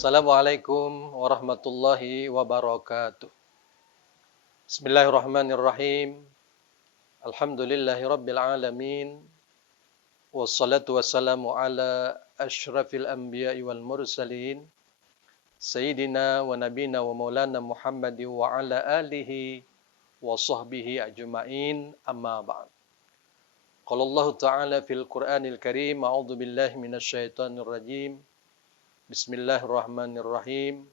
Assalamualaikum warahmatullahi wabarakatuh. Bismillahirrahmanirrahim. Alhamdulillahi rabbil alamin. Wassalatu wassalamu ala asyrafil anbiya'i wal mursalin. Sayyidina wa nabina wa maulana Muhammadi wa ala alihi wa sahbihi ajma'in, amma ba'd. Qala Allah Ta'ala fil Qur'anil Karim, a'udzu billahi minasy syaithanir rajim. Bismillahirrahmanirrahim.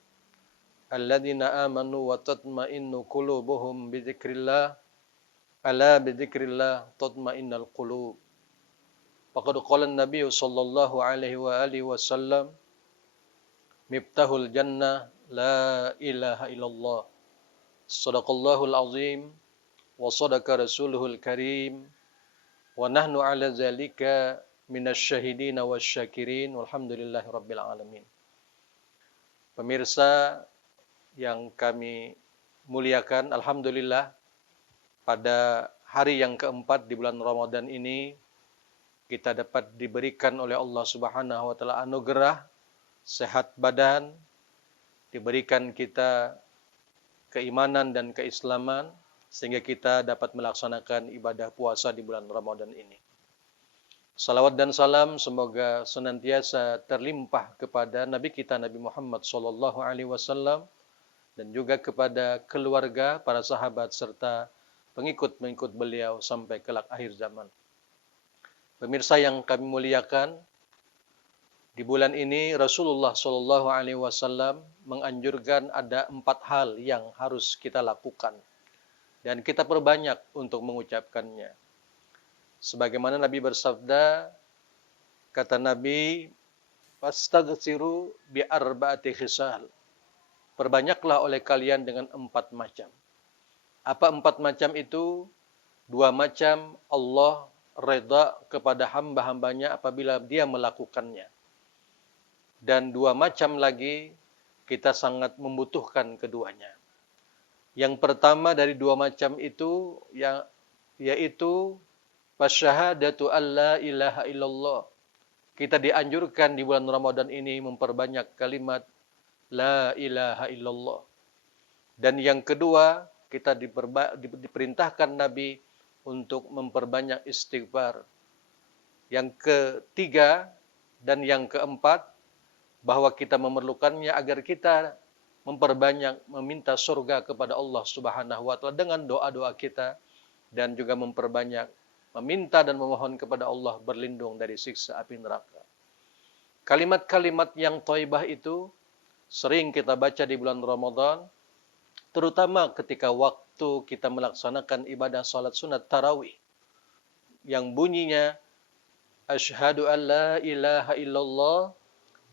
Alladzina amanu wa tatma'innu qulubuhum bidzikrillah. Ala bidzikrillah tatma'innul qulub. Faqad qala an-nabiy sallallahu alaihi wa alihi wasallam, miftahul jannah la ilaha illallah. Shadaqallahul azim wa sadaqa rasuluhul karim. Wa nahnu ala zalika minasy syahidin wasyakirin walhamdulillahi rabbil alamin. Pemirsa yang kami muliakan, alhamdulillah pada hari yang keempat di bulan Ramadan ini kita dapat diberikan oleh Allah Subhanahu wa taala anugerah sehat badan, diberikan kita keimanan dan keislaman sehingga kita dapat melaksanakan ibadah puasa di bulan Ramadan ini. Salawat dan salam semoga senantiasa terlimpah kepada Nabi kita Nabi Muhammad sallallahu alaihi wasallam dan juga kepada keluarga, para sahabat serta pengikut-pengikut beliau sampai kelak akhir zaman. Pemirsa yang kami muliakan, di bulan ini Rasulullah sallallahu alaihi wasallam menganjurkan ada 4 hal yang harus kita lakukan dan kita perbanyak untuk mengucapkannya. Sebagaimana Nabi bersabda, kata Nabi, fastaghfiru bi arba'ati khisal. Perbanyaklah oleh kalian dengan 4 macam. Apa 4 macam itu? 2 macam Allah reda kepada hamba-hambanya apabila dia melakukannya. Dan 2 macam lagi kita sangat membutuhkan keduanya. Yang pertama dari 2 macam itu yaitu fasyahadatu alla ilaha illallah. Kita dianjurkan di bulan Ramadan ini memperbanyak kalimat la ilaha illallah. Dan yang kedua, kita diperintahkan Nabi untuk memperbanyak istighfar. Yang ketiga dan yang keempat, bahwa kita memerlukannya agar kita memperbanyak meminta surga kepada Allah Subhanahu wa taala dengan doa-doa kita dan juga memperbanyak meminta dan memohon kepada Allah berlindung dari siksa api neraka. Kalimat-kalimat yang thayyibah itu sering kita baca di bulan Ramadan, terutama ketika waktu kita melaksanakan ibadah salat sunat tarawih yang bunyinya asyhadu an la ilaha illallah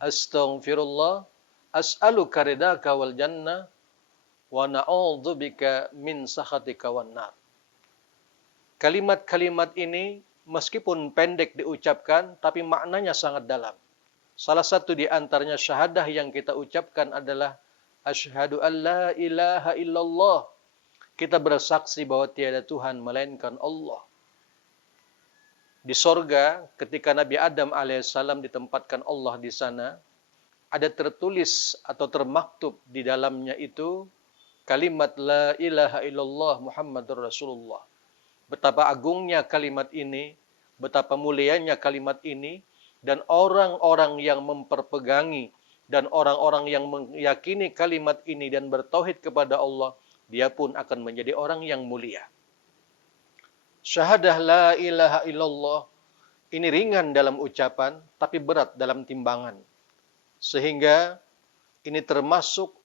astaghfirullah as'aluka ridaka wal jannah wa na'udzubika min sakhatika wan nar. Kalimat-kalimat ini meskipun pendek diucapkan tapi maknanya sangat dalam. Salah satu di antaranya syahadah yang kita ucapkan adalah asyhadu an la ilaha illallah. Kita bersaksi bahwa tiada Tuhan melainkan Allah. Di sorga ketika Nabi Adam alaihissalam ditempatkan Allah di sana, ada tertulis atau termaktub di dalamnya itu kalimat la ilaha illallah Muhammadur Rasulullah. Betapa agungnya kalimat ini, betapa mulianya kalimat ini, dan orang-orang yang memperpegangi dan orang-orang yang meyakini kalimat ini dan bertauhid kepada Allah, dia pun akan menjadi orang yang mulia. Syahadah la ilaha illallah ini ringan dalam ucapan, tapi berat dalam timbangan. Sehingga ini termasuk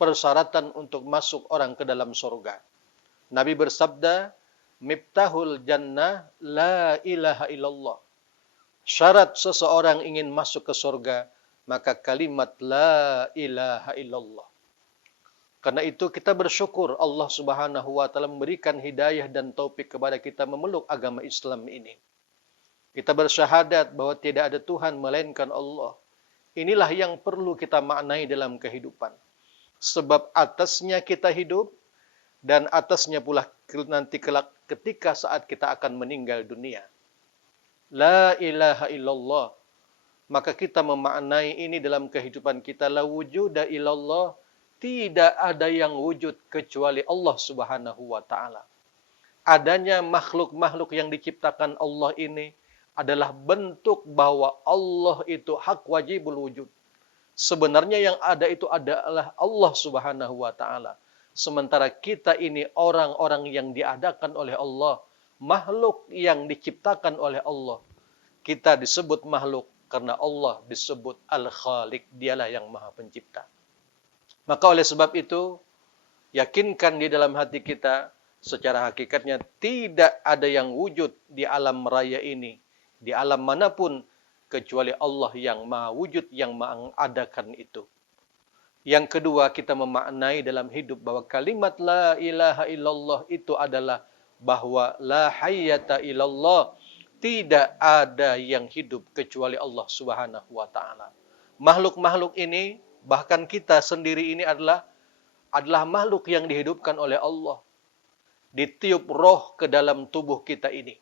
persyaratan untuk masuk orang ke dalam surga. Nabi bersabda, miftahul jannah la ilaha illallah. Syarat seseorang ingin masuk ke surga, maka kalimat la ilaha illallah. Karena itu kita bersyukur Allah Subhanahu wa taala memberikan hidayah dan taufik kepada kita memeluk agama Islam ini. Kita bersyahadat bahwa tidak ada Tuhan melainkan Allah. Inilah yang perlu kita maknai dalam kehidupan. Sebab atasnya kita hidup dan atasnya pula nanti kelak ketika saat kita akan meninggal dunia. La ilaha illallah. maka kita memaknai ini dalam kehidupan kita. La wujuda illallah, tidak ada yang wujud kecuali Allah Subhanahu wa taala. Adanya makhluk-makhluk yang diciptakan Allah ini adalah bentuk bahwa Allah itu hak wajibul wujud. Sebenarnya yang ada itu adalah Allah Subhanahu wa taala. Sementara kita ini orang-orang yang diadakan oleh Allah, makhluk yang diciptakan oleh Allah. Kita disebut makhluk karena Allah disebut Al-Khaliq, dialah yang Maha Pencipta. Maka oleh sebab itu, yakinkan di dalam hati kita, secara hakikatnya tidak ada yang wujud di alam raya ini, di alam manapun, kecuali Allah yang Maha Wujud, yang mengadakan itu. Yang kedua, kita memaknai dalam hidup bahwa kalimat la ilaha illallah itu adalah bahwa la hayyata illallah, tidak ada yang hidup kecuali Allah Subhanahu wa taala. Makhluk-makhluk ini, bahkan kita sendiri ini adalah makhluk yang dihidupkan oleh Allah. Ditiup roh ke dalam tubuh kita ini.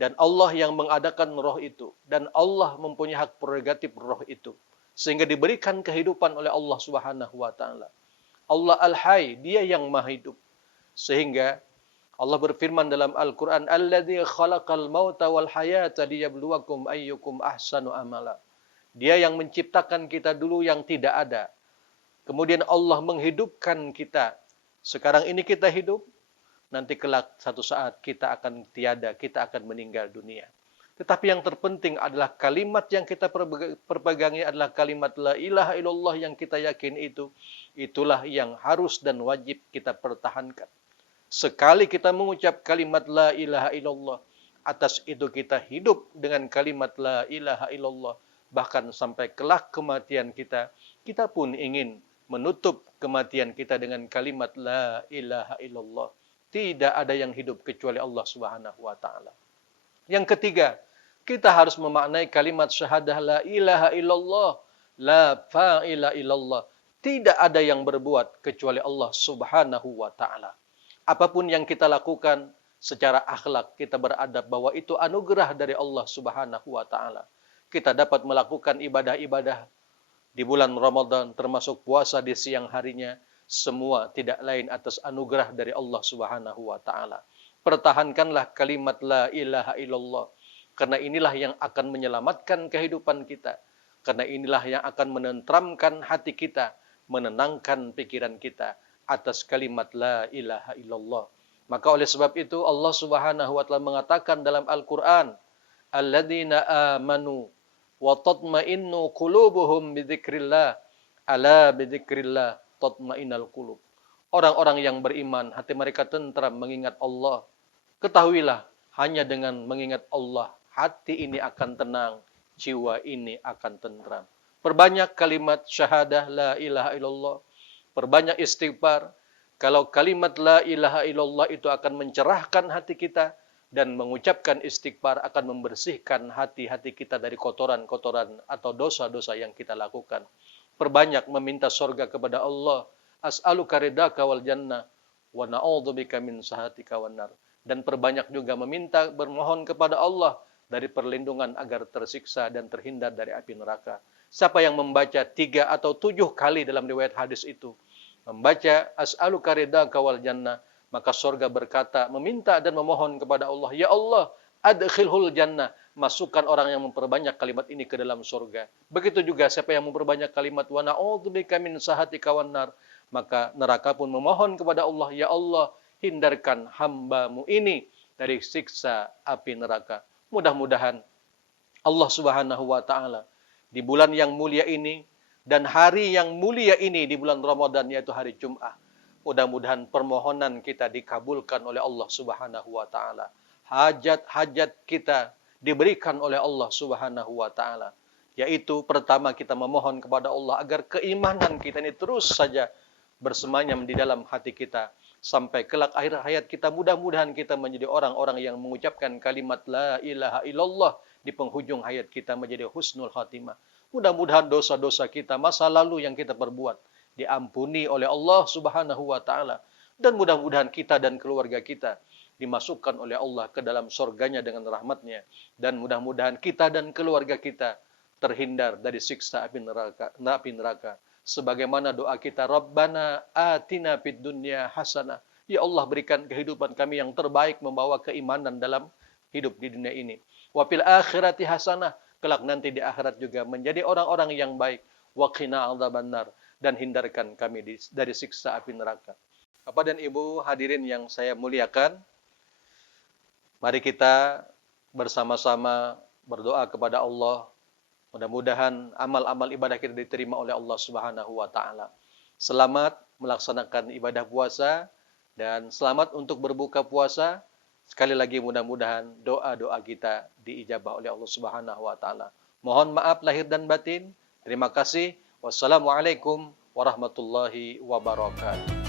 Dan Allah yang mengadakan roh itu. Dan Allah mempunyai hak prerogatif roh itu. Sehingga diberikan kehidupan oleh Allah Subhanahu wa taala. Allah Al-Hayy, Dia yang Maha Hidup. Sehingga Allah berfirman dalam Al-Qur'an, "Alladzi khalaqal mauta wal hayata liyabluwakum ayyukum ahsanu amala." Dia yang menciptakan kita dulu yang tidak ada. Kemudian Allah menghidupkan kita. Sekarang ini kita hidup, nanti kelak satu saat kita akan tiada, kita akan meninggal dunia. Tetapi yang terpenting adalah kalimat yang kita perpegangi adalah kalimat la ilaha illallah yang kita yakin itu. Itulah yang harus dan wajib kita pertahankan. Sekali kita mengucap kalimat la ilaha illallah, atas itu kita hidup dengan kalimat la ilaha illallah. Bahkan sampai kelak kematian kita, kita pun ingin menutup kematian kita dengan kalimat la ilaha illallah. Tidak ada yang hidup kecuali Allah Subhanahu wa taala. Yang ketiga, kita harus memaknai kalimat syahadah la ilaha illallah, la fa'ila illallah. Tidak ada yang berbuat kecuali Allah Subhanahu wa taala. Apapun yang kita lakukan secara akhlak, kita beradab bahwa itu anugerah dari Allah Subhanahu wa taala. Kita dapat melakukan ibadah-ibadah di bulan Ramadan, termasuk puasa di siang harinya, semua tidak lain atas anugerah dari Allah Subhanahu wa taala. Pertahankanlah kalimat la ilaha illallah, karena inilah yang akan menyelamatkan kehidupan kita, karena inilah yang akan menenteramkan hati kita, menenangkan pikiran kita atas kalimat la ilaha illallah. Maka oleh sebab itu Allah Subhanahu wa taala mengatakan dalam Al-Qur'an, "Alladzina amanu wa tatma'innu qulubuhum bidzikrillah, ala bidzikrillah tatma'innal qulub." Orang-orang yang beriman, hati mereka tentram mengingat Allah. Ketahuilah, hanya dengan mengingat Allah, hati ini akan tenang, jiwa ini akan tentram. Perbanyak kalimat syahadah la ilaha illallah, perbanyak istighfar. Kalau kalimat la ilaha illallah itu akan mencerahkan hati kita, dan mengucapkan istighfar akan membersihkan hati-hati kita dari kotoran-kotoran atau dosa-dosa yang kita lakukan. Perbanyak meminta surga kepada Allah. As'aluka ridaka wal jannah wa na'udzubika min sahatika wan nar. Dan perbanyak juga meminta, bermohon kepada Allah dari perlindungan agar tersiksa dan terhindar dari api neraka. Siapa yang membaca 3 atau 7 kali dalam riwayat hadis itu, membaca as'aluka ridaka wal jannah, maka surga berkata, meminta dan memohon kepada Allah, ya Allah, adkhilhul jannah, masukkan orang yang memperbanyak kalimat ini ke dalam surga. Begitu juga siapa yang memperbanyak kalimat wa na'udzubika min sahatika wan nar, maka neraka pun memohon kepada Allah, ya Allah, hindarkan hamba-Mu ini dari siksa api neraka. Mudah-mudahan Allah Subhanahu wa taala di bulan yang mulia ini dan hari yang mulia ini di bulan Ramadan, yaitu hari Jumat, mudah-mudahan permohonan kita dikabulkan oleh Allah Subhanahu wa taala. Hajat-hajat kita diberikan oleh Allah Subhanahu wa taala. Yaitu pertama, kita memohon kepada Allah agar keimanan kita ini terus saja bersemayam di dalam hati kita sampai kelak akhir hayat kita. Mudah-mudahan kita menjadi orang-orang yang mengucapkan kalimat la ilaha illallah di penghujung hayat kita, menjadi husnul khatimah. Mudah-mudahan dosa-dosa kita masa lalu yang kita perbuat diampuni oleh Allah Subhanahu wa taala, dan mudah-mudahan kita dan keluarga kita dimasukkan oleh Allah ke dalam surganya dengan rahmatnya, dan mudah-mudahan kita dan keluarga kita terhindar dari siksa api neraka. Sebagaimana doa kita, Rabbana atina fid dunya hasanah. Ya Allah, berikan kehidupan kami yang terbaik, membawa keimanan dalam hidup di dunia ini. Wa fil akhirati hasanah, kelak nanti di akhirat juga menjadi orang-orang yang baik. Wa qina adzabannar, dan hindarkan kami dari siksa api neraka. Bapak dan Ibu hadirin yang saya muliakan, mari kita bersama-sama berdoa kepada Allah. Mudah-mudahan amal-amal ibadah kita diterima oleh Allah Subhanahu wa taala. Selamat melaksanakan ibadah puasa dan selamat untuk berbuka puasa. Sekali lagi mudah-mudahan doa-doa kita diijabah oleh Allah Subhanahu wa taala. Mohon maaf lahir dan batin. Terima kasih. Wassalamualaikum warahmatullahi wabarakatuh.